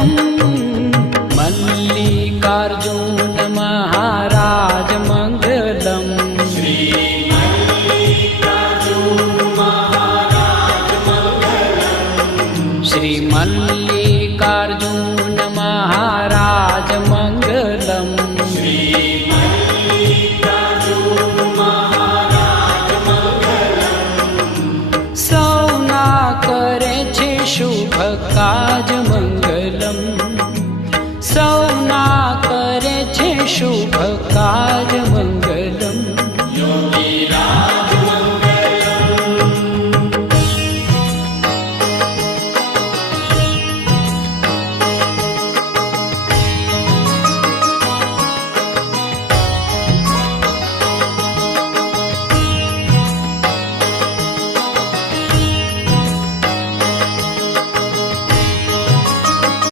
मंगलम। मल्लिकार्जुन महाराज मंगलम। श्री मल्लिकार्जुन महाराज मंगलम। श्री मल्लिकार्जुन महाराज मंगलम। श्री मल्लिकार्जुन महाराज मंगलम। सौना करे छे शुभ काज मंगलम। सौना करे छे शुभ काज मंगलम।